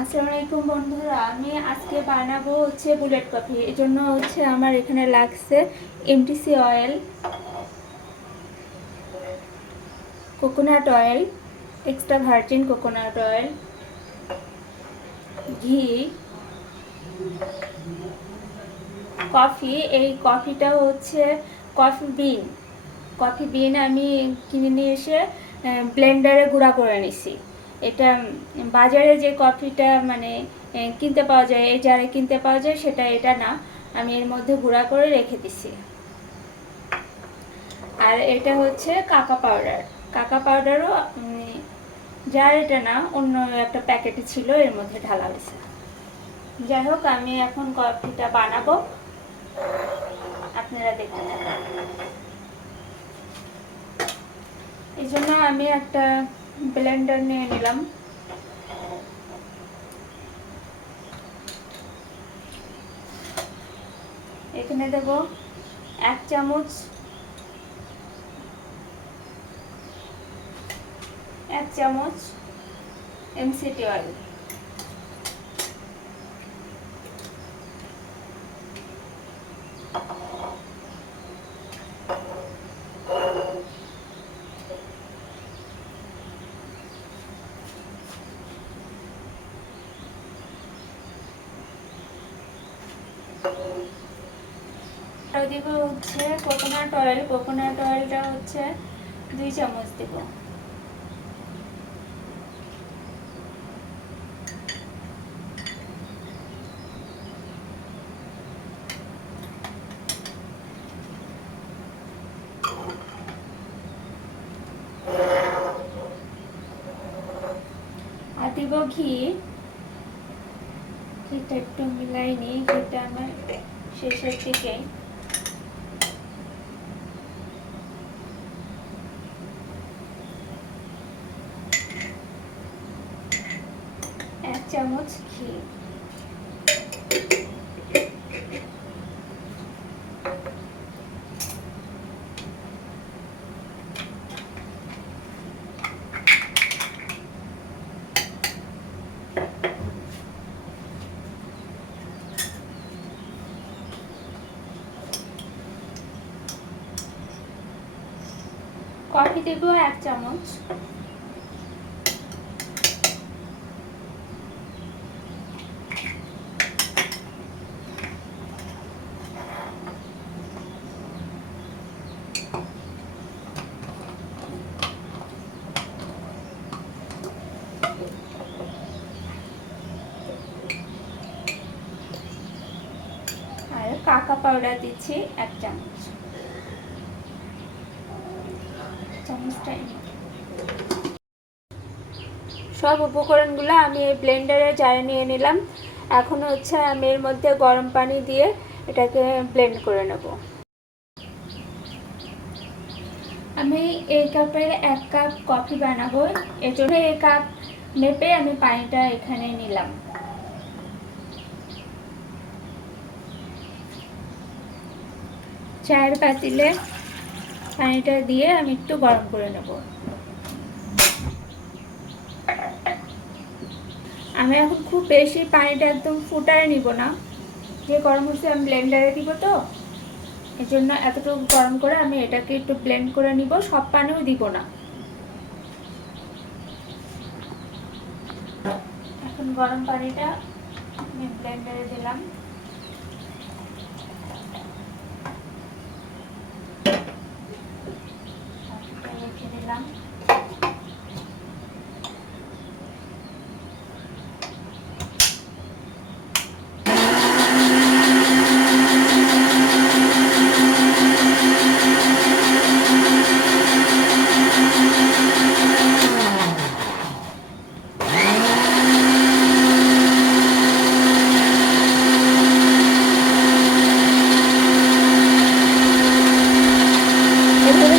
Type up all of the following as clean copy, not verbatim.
আসসালামু আলাইকুম বন্ধুরা, আমি আজকে বানাবো বুলেট কফি। এই জন্য আমার এখানে লাগছে MTC oil, coconut oil, extra virgin coconut oil, ঘি, কফি। এই কফিটা কফি বিন আমি কিনে নিয়ে এসে ব্লেন্ডারে গুঁড়া করে নিছি। এটা বাজারে যে কফিটা কিনতে পাওয়া যায়, এই জারে কিনতে পাওয়া যায়, এটা না। আমি এর মধ্যে গুঁড়া করে রেখে দিছি। আর এটা কাকা পাউডারও যার এটা না, অন্য একটা প্যাকেটে ছিল, এর মধ্যে ঢালা হয়েছে। যাই হোক, আমি এখন কফিটা বানাবো, আপনারা দেখতে থাকুন। এই জন্য আমি একটা ব্লেন্ডার নিয়ে নিলাম। এখানে দেব 1 চামচ এমসিটি অয়েল, দিব কোকোনাট অয়েল। কোকোনাট অয়েলটা 2 চামচ দেব। আর দিব ঘি। ঘিটা একটু মিলাই নিই, ঘিটা আমার শেষের দিকে। এক চামচ ঘি। কফি দেব 1 চামচ। আর কাকা পাউডার দিচ্ছি 1 চামচ। সব উপকরণগুলো আমি এই ব্লেন্ডারে জারে নিয়ে নিলাম। এখন আমি এর মধ্যে গরম পানি দিয়ে এটাকে ব্লেন্ড করে নেব। আমি এই কাপের 1 কাপ কফি বানাবো, এর জন্য এই কাপ মেপে আমি পানিটা এখানে নিলাম। চায়ের পাতিলে পানিটা দিয়ে আমি একটু গরম করে নেব। আমি এখন খুব বেশি পানিটা একদম ফুটায় নিব না, যে গরম হচ্ছে আমি ব্লেন্ডারে দিব, তো এই জন্য এতটুকু গরম করে আমি এটাকে একটু ব্লেন্ড করে নিব। সব পানিও দিব না। এখন গরম পানিটা আমি ব্লেন্ডারে দিলাম। রেখে দিলাম।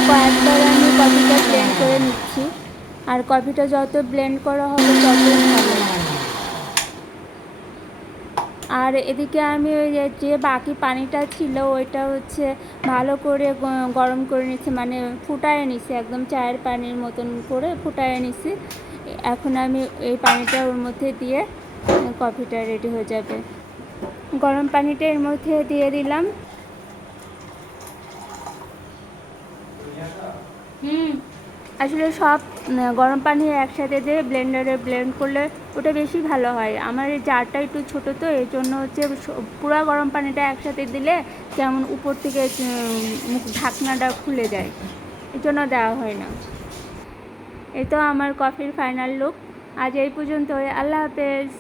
কয়েকবার আমি কফিটা ব্লেন্ড করে নিচ্ছি, আর কফিটা যত ব্লেন্ড করা হবে ততই ভালো। আর এদিকে আমি ওই যে বাকি পানিটা ছিল ওইটা ভালো করে গরম করে নিচ্ছি, মানে ফুটায় নিছি, একদম চায়ের পানির মতন করে ফুটায় নিছি। এখন আমি এই পানিটা ওর মধ্যে দিয়ে কফিটা রেডি হয়ে যাবে। গরম পানিটা এর মধ্যে দিয়ে দিলাম। আসলে সব গরম পানি একসাথে দিয়ে ব্লেন্ডারে ব্লেন্ড করলে ওটা বেশি ভালো হয়। আমার এই জারটা একটু ছোটো, তো এই জন্য হচ্ছে পুরো গরম পানিটা একসাথে দিলে কেমন উপর থেকে ঢাকনাটা খুলে যায়, এই জন্য দেওয়া হয় না। এই তো আমার কফির ফাইনাল লুক। আজ এই পর্যন্তই। আল্লাহ হাফেজ।